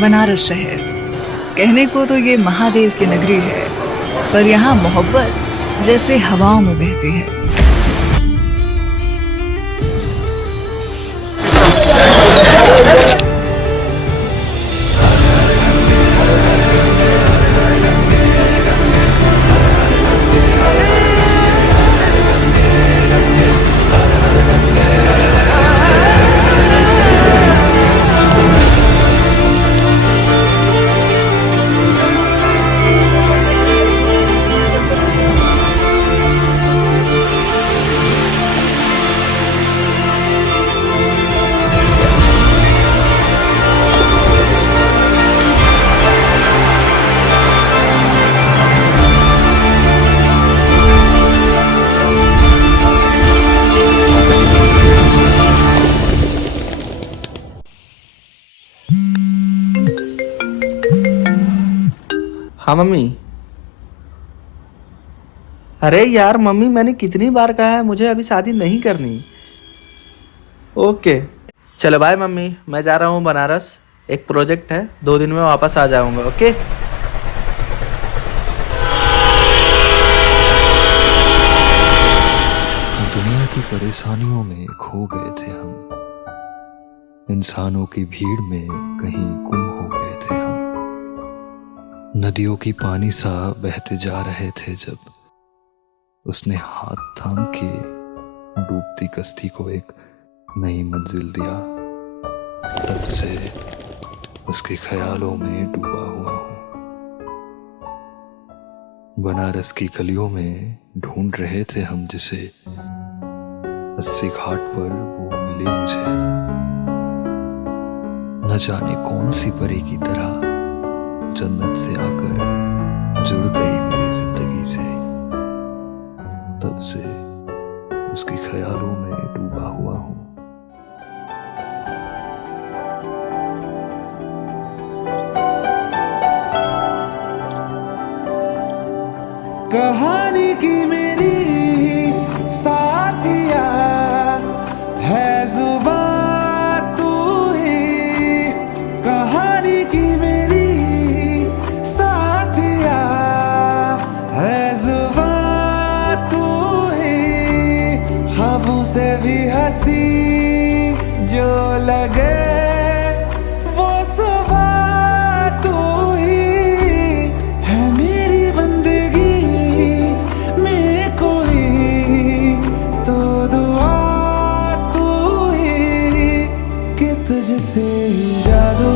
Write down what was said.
बनारस शहर। कहने को तो ये महादेव की नगरी है, पर यहाँ मोहब्बत जैसे हवाओं में बहती है। हाँ मम्मी। अरे यार मम्मी, मैंने कितनी बार कहा है मुझे अभी शादी नहीं करनी। ओके चलो बाय मम्मी, मैं जा रहा हूँ बनारस, एक प्रोजेक्ट है, 2 दिन में वापस आ जाऊँगा। ओके। दुनिया की परेशानियों में खो गए थे हम, इंसानों की भीड़ में कहीं गुम हो गए थे हम। नदियों की पानी सा बहते जा रहे थे जब उसने हाथ थाम के डूबती कश्ती को एक नई मंजिल दिया, तब से उसके ख्यालों में डूबा हुआ हूँ। बनारस की गलियों में ढूंढ रहे थे हम जिसे, अस्सी घाट पर वो मिले मुझे। न जाने कौन सी परी की तरह जन्नत से आकर जुड़ गई मेरी जिंदगी से, तब से उसके ख्यालों में डूबा हुआ हूँ। कहानी की मेरी साथिया है जुबान तू ही, कहानी की मेरी साथिया है जुबान तू ही, ख्वाबों से भी हंसी जो लगे वो सुबह तू ही है। मेरी बंदगी में कोई तो दुआ तू ही कि तुझसे जादू